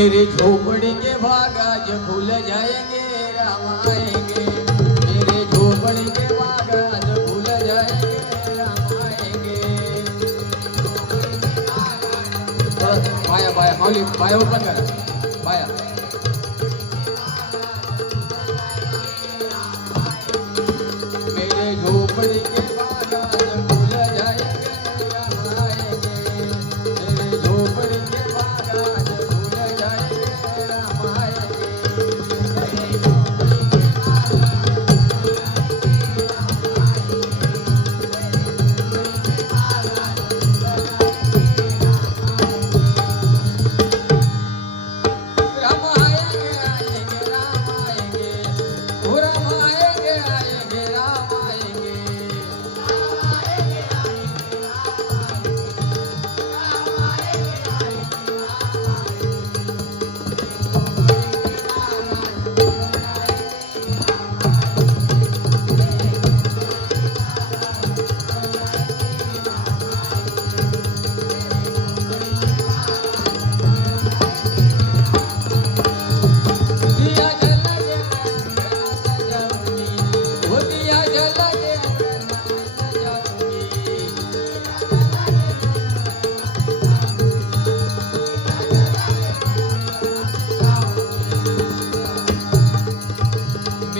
मेरे झोपड़ी के भागा जो भूल जाएंगे राम मेरे झोपड़ी के भागा जो भूल जाएंगे राम आएंगे बाया बाया मालिक बाया ऊपर कर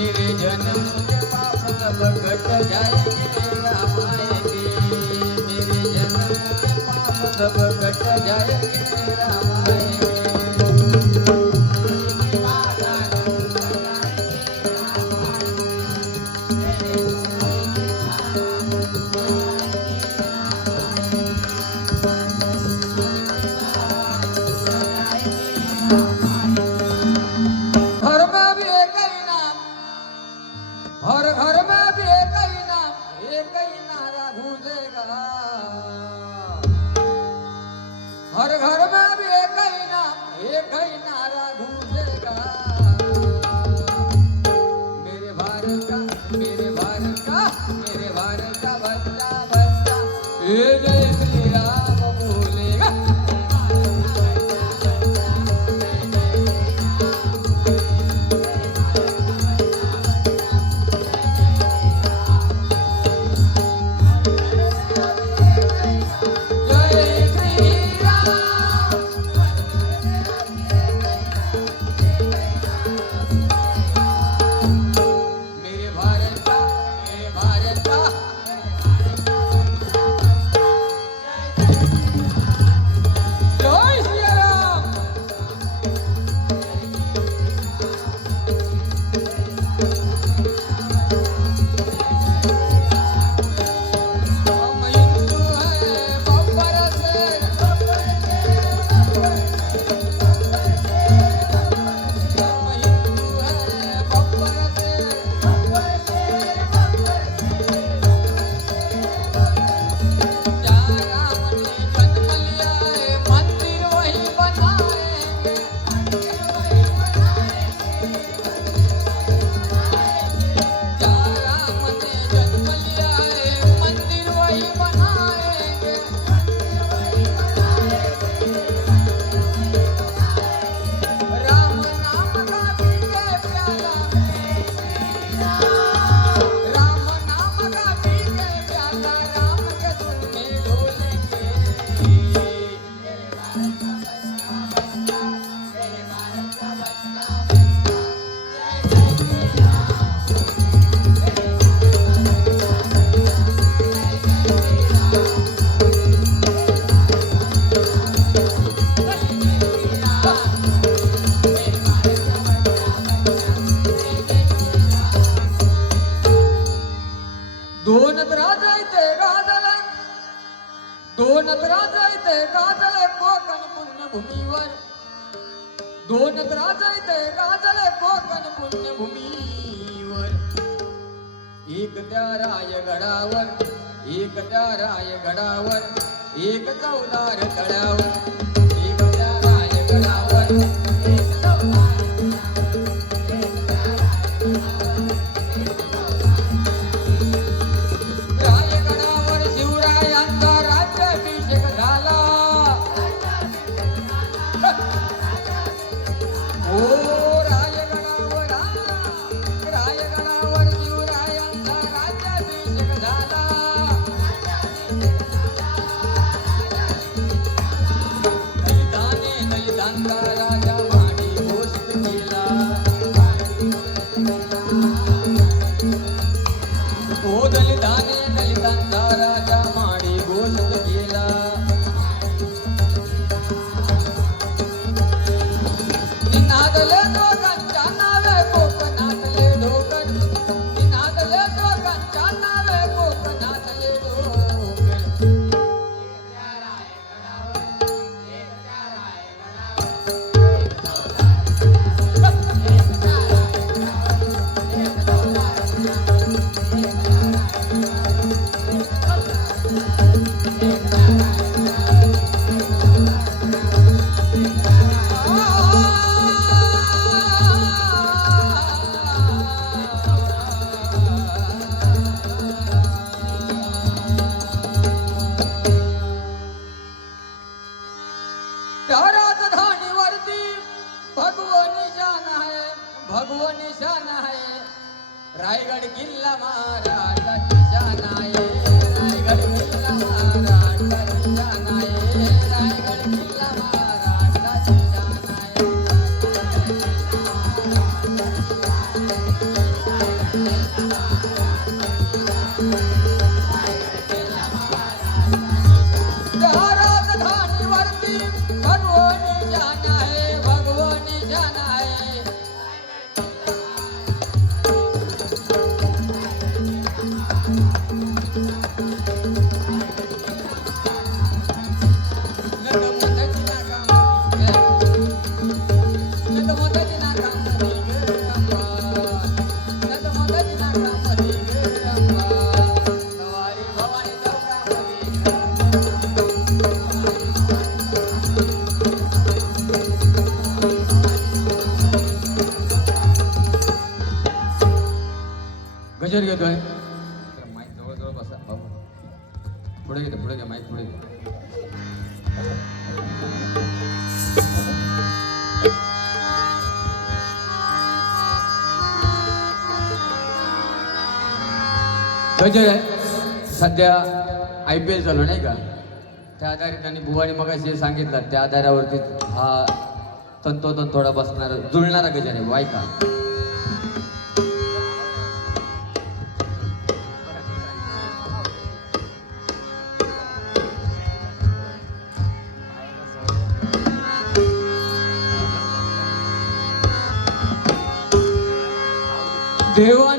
मेरे जन्म के पाप सब कट जाएंगे मेरा मायके मेरे जन्म के पाप सब Hallelujah. म्हणजे सध्या आय पी एल चालू नाही का? त्या आधारे त्यांनी बुवाने मग जे सांगितलं त्या आधारावरती हा तंतोतंत थोडा बसणारा जुळणारा गजर आहे का देवा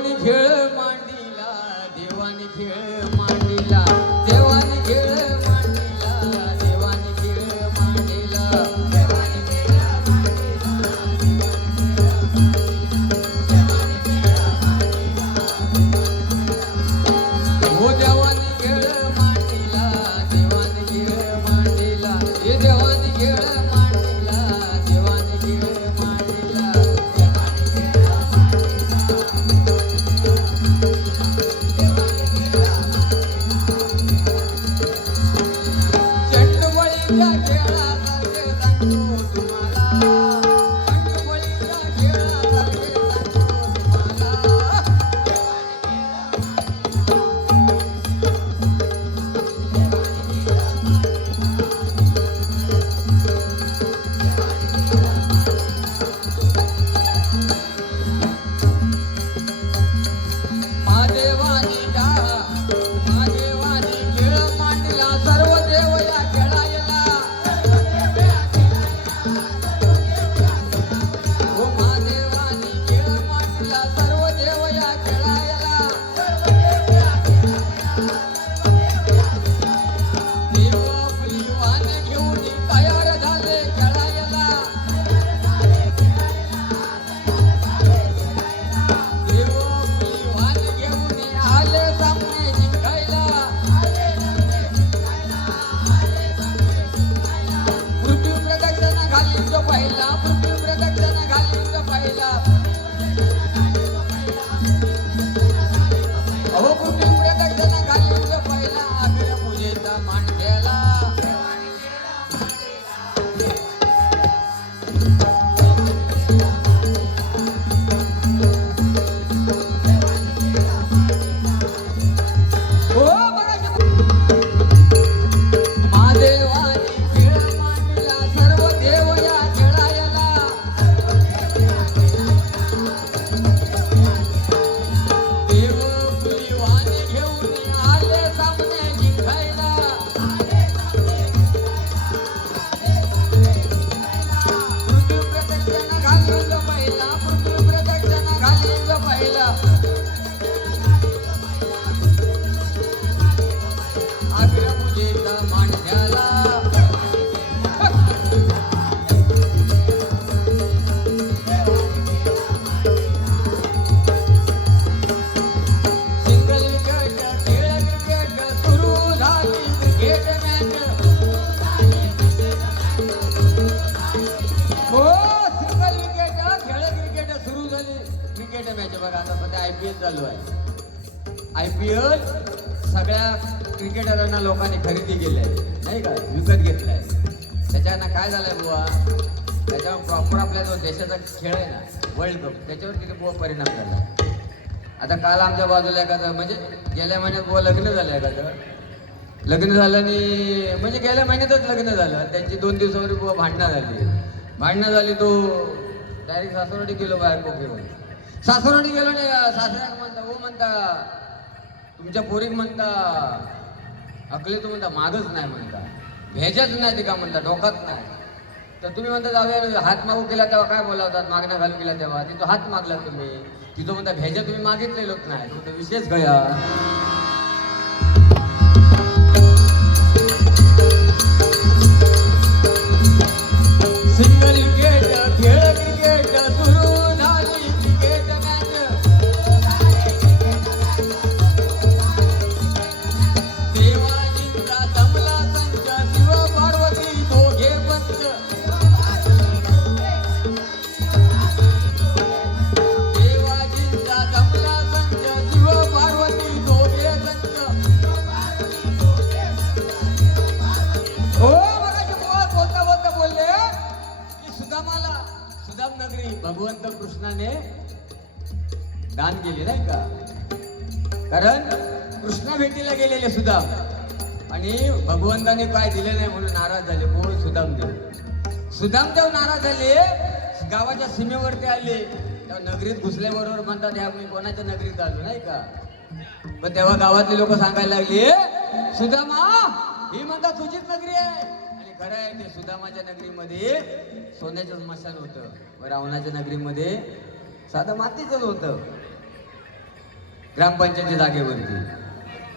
आय पी एल चालू आहे आय पी एल सगळ्या क्रिकेटरांना लोकांनी खरेदी केली आहे नाही का? विकत घेतलाय. त्याच्यानं काय झालंय बुवा? त्याच्यावर प्रॉपर आपल्या जो देशाचा खेळ आहे ना वर्ल्ड कप त्याच्यावर किती बुवा परिणाम झाला. आता काल आमच्या बाजूला एखादं म्हणजे गेल्या महिन्यात बुवा लग्न झालं एखादं. लग्न झालं आणि म्हणजे गेल्या महिन्यातच लग्न झालं. त्यांची दोन दिवसावर बुवा भांडणं झाली. भांडणं झाली तो डायरेक्ट सासवडी गेलो बाहेर घेऊन सासुराने गेलो नाही का? सासऱ्याक म्हणता हो म्हणता तुमच्या पोरीक म्हणता अकले तू म्हणता मागच नाही म्हणता. भेजच नाही ते का म्हणता डोकाच नाही. तर तुम्ही म्हणता जाऊया हात मागू केला तेव्हा काय बोलावतात? मागण्या घालून केला तेव्हा. तिथं हात मागला तुम्ही. तिथं म्हणता भेजा तुम्ही मागितलेलोच नाही. तुमचा विशेष गया. सिंगल झाले गावाच्या सीमेवरती आले. तेव्हा नगरीत घुसल्याबरोबर म्हणतात "या मी कोणाच्या नगरीत आलो नाही का? पण तेव्हा गावातले लोक सांगायला लागले सुदामा ही म्हणतात तुझीच नगरी आहे. आणि खरं आहे ते सुदामाच्या नगरीमध्ये सोन्याचं स्मशान होतं. व रावणाच्या नगरीमध्ये साधं मातीच होतं. ग्रामपंचायती जागेवरती.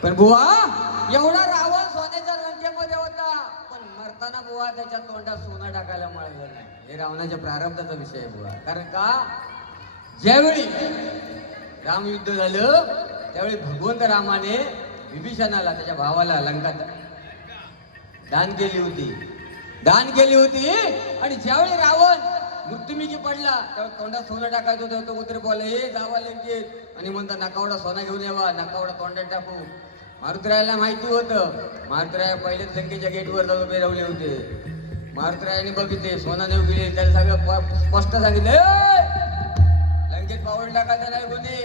पण बुवा एवढा रावण सोन्याच्या लंकेमध्ये होता. करताना बुवा त्याच्या तोंडात सोनं टाकायला मिळालं नाही. हे रावणाच्या प्रारंभाचा विषय आहे बुवा. कारण का? ज्यावेळी रामयुद्ध झालं त्यावेळी भगवंत रामाने विभीषणाला त्याच्या भावाला लंकात दान केली होती. दान केली होती आणि ज्यावेळी रावण मृत्युमुखी पडला त्यावेळी तोंडात सोनं टाकायचं होतं. तो कुत्रे बोलले हे जावा लंकेत. आणि म्हणता नकावडा सोना घेऊन यावा नकावडा तोंडात टाकू. मारुतरायाला माहिती होतं. मारुतराया पहिलेच लंकेच्या गेटवर जाऊन उभे राहिले होते. मारुतरायाने बघितले सोना नेऊ गेले त्याला सगळं प- स्पष्ट सांगितलं लंकेत पाऊल टाकायचं नाही कोणी.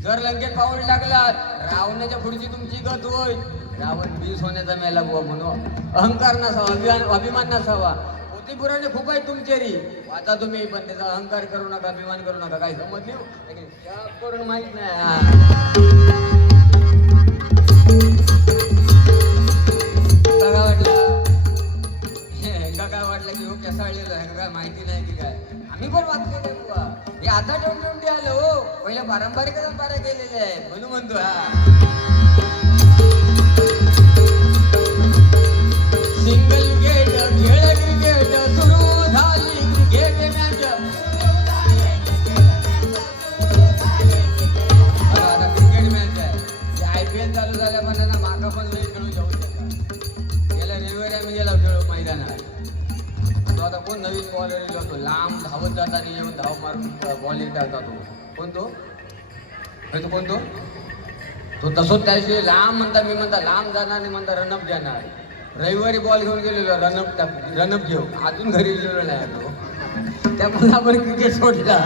जर लंकेत पाऊल टाकलात रावणाच्या पुढची तुमची गत होईल. रावण बी सोन्याचा मेला बुवा म्हणून. अहंकार नसावा अभिमान अभिमान नसावा. पोती पुराणे खूप आहे तुमचेरी. वाचा तुम्ही पण त्याचा अहंकार करू नका अभिमान करू नका. काय समजले करून माहीत नाही. वाटलं. काय वाटलं की आहे काय माहिती नाही की काय. आम्ही पण बुवा. हे आता ठेवून ठेवून आलो हो. पहिल्या पारंपरिक परंपरा केलेले आहे. म्हणून म्हणतो हा. सिंगल क्रिकेट खेळ क्रिकेट सुरू एल चालू झाल्या पण वेळ खेळू जाऊ गेल्या रविवारी आम्ही गेलो खेळू मैदानात तो आता कोण नवीन बॉलर येलो होतो लांब धावत जाताना येऊन धाव मारून बॉलिंग टाकता तो. कोणतो तो? कोणतो तो तसंच त्याशिवाय लांब म्हणता मी म्हणता लांब जाणार नाही म्हणता रनअप देणार. रविवारी बॉल घेऊन गेलेलो रनअप टाक रनअप घेऊ अजून घरी गेलेलो नाही तो त्यामुळे आपण क्रिकेट सोडला.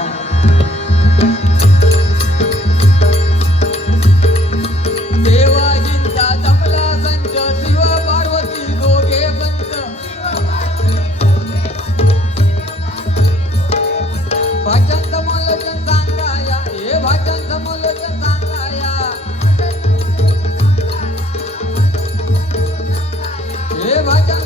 हे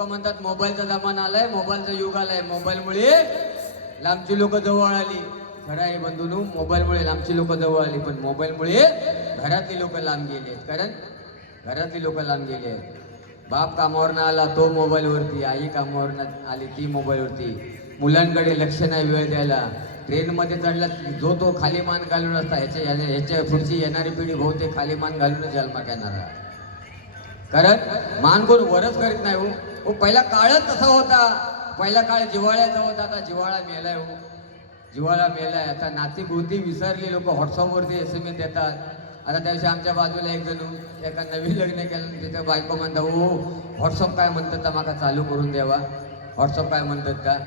लोक म्हणतात मोबाईलचा जमाना आलाय मोबाईलचा युग आलाय. मोबाईलमुळे लांबची लोक जवळ आली. खरं आहे बंधून मोबाईलमुळे लांबची लोक जवळ आली पण मोबाईलमुळे घरातली लोक लांब गेली आहेत. कारण घरातली लोक लांब गेली आहेत. बाप कामावरनं आला तो मोबाईलवरती आई कामावरनं आली ती मोबाईलवरती. मुलांकडे लक्ष नाही वेळ द्यायला. ट्रेनमध्ये चढला की जो तो खाली मान घालून असता ह्याच्या ह्याच्या- पुढची येणारी पिढी बहुतेक खाली मान घालूनच जन्मात येणार कारण मान कोण वरच करीत नाही हो. हो पहिला काळच तसा होता. पहिला काळ जिव्हाळ्याचा होता. आता जिव्हाळा मेलाय हो. जिव्हाळा मेलाय. आता नाती विसरली लोक. व्हॉट्सअपवरती एस एम एस देतात. आता त्या दिवशी आमच्या बाजूला एक जण एका नवीन लग्न केलं. तिथं बायको म्हणता हो व्हॉट्सअप काय म्हणतात? तर माका चालू करून द्यावा. व्हॉट्सअप काय म्हणतात का?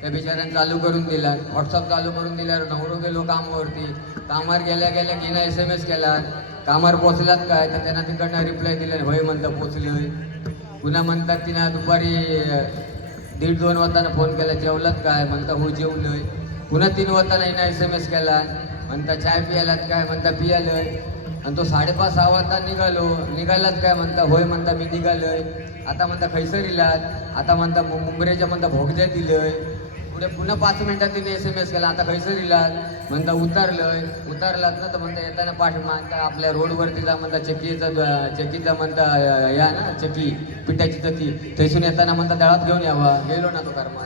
त्या बिचाऱ्यानं चालू करून दिला. व्हॉट्सअप चालू करून दिल्यावर नवरो गेलो कामावरती कामावर गेल्या गेल्या गेला एस एम एस केला. कामावर पोचलात काय? तर त्यांना तिकडनं रिप्लाय दिला. होय म्हणता पोचली होय पुन्हा म्हणतात तिनं दुपारी दीड दोन वाजताना फोन केला जेवलात काय? म्हणता हो जेवलोय. पुन्हा तीन वाजताना हिनं एस एम एस केला. म्हणता चाय पियालात काय? म्हणता पियालोय. आणि तो साडेपाच सहा वाजता निघालो. निघालात काय? म्हणता होय म्हणता मी निघालोय. आता म्हणता खैसरीलात. आता म्हणता मु- म्हणता भोगद्या दिलंय. पुढे पुन्हा पाच मिनिटात तिने एस एम एस केला. आता खैसरीलात म्हणता उतरलंय. उतरलात ना तर म्हणता येताना पाठ मानता आपल्या रोडवरती जा म्हणता चक्कीचा चकीचा चक्कीचा म्हणता या ना चक्की पिठाची चक्की. तेसून येताना म्हणता दळात घेऊन यावा. गेलो ना तो कर्मा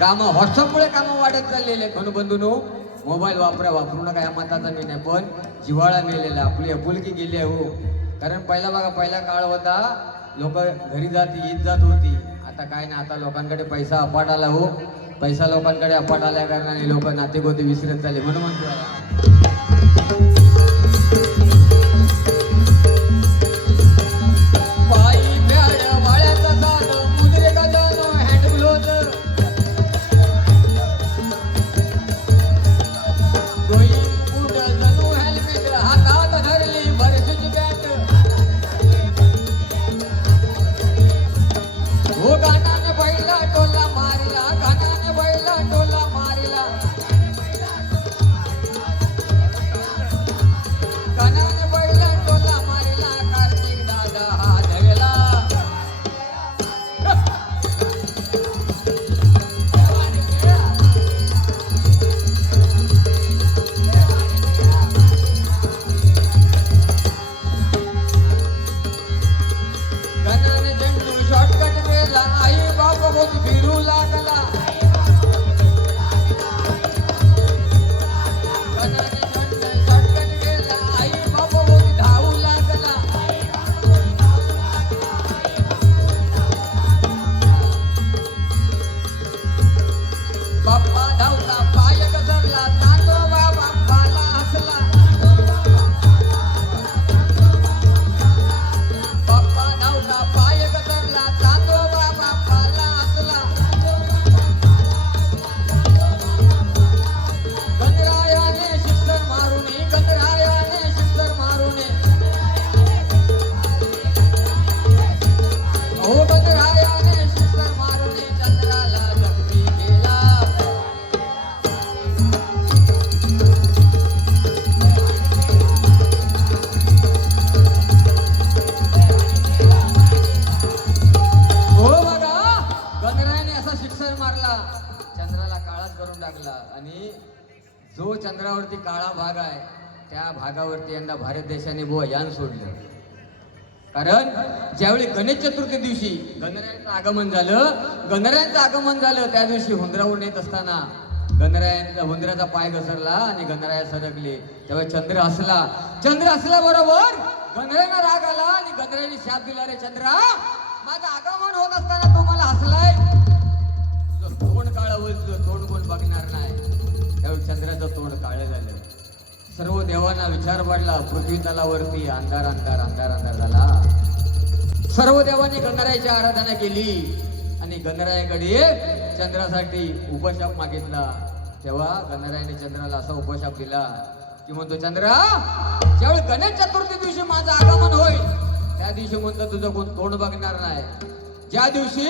काम व्हॉट्सअपमुळे कामं वाढत चाललेले आहेत. म्हणून बंधूनो मोबाईल वापरा वापरू नका या मताचा मी नाही पण जिव्हाळा मेलेला आपली अपुलकी गेली आहे हो. कारण पहिला बघा पहिला काळ होता लोक घरी जात ईद जात होती. आता काय नाही आता लोकांकडे पैसा अपाट आला हो. पैसा लोकांकडे अपाट आल्या कारणाने लोक नातेगोते विसरत चालले. म्हणून म्हणतो बाप फिरू लागला. भागावरती यंदा भारत देशाने बुवा यान सोडलं. कारण ज्यावेळी गणेश चतुर्थी दिवशी गणरायांचं आगमन झालं गणरायांचं आगमन झालं त्या दिवशी हुंदरावरून येत असताना गणरायांचा हुंदराचा पाय घसरला आणि गणराया सरकले. तेव्हा चंद्र असला चंद्र असला बरोबर गणरायांना राग आला आणि गणरायांनी शाप दिला रे चंद्रा माझं आगमन होत असताना तो मला हसलाय? तुझं तोंड काळ होईल तुझं तोंड कोण बघणार नाही. त्यावेळी चंद्राचं तोंड काळं झालं. सर्व देवांना विचार पडला पृथ्वी तलावरती अंधार अंधार अंधार अंधार झाला. सर्व देवांनी गंधरायाची आराधना केली आणि गणरायाकडे चंद्रासाठी उपशाप मागितला. तेव्हा गणरायाने चंद्राला असा उपशाप दिला की म्हणतो चंद्रा ज्यावेळी गणेश चतुर्थी दिवशी माझं आगमन होईल. त्या दिवशी म्हणतो तुझं कोण तोंड बघणार नाही. ज्या दिवशी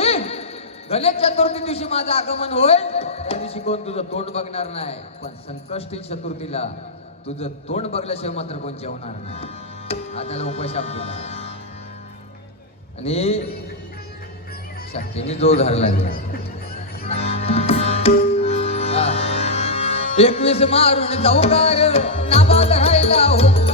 गणेश चतुर्थी दिवशी माझं आगमन होईल त्या दिवशी कोण तुझं तोंड बघणार नाही. पण संकष्टी चतुर्थीला तुझं तोंड बघल्याशिवाय मात्र कोण जेवणार नाही. हा त्याला उपशाप दिला. आणि शाखेने जो धरला एकवीस मारून जाऊ का नाबाद राहिला हो.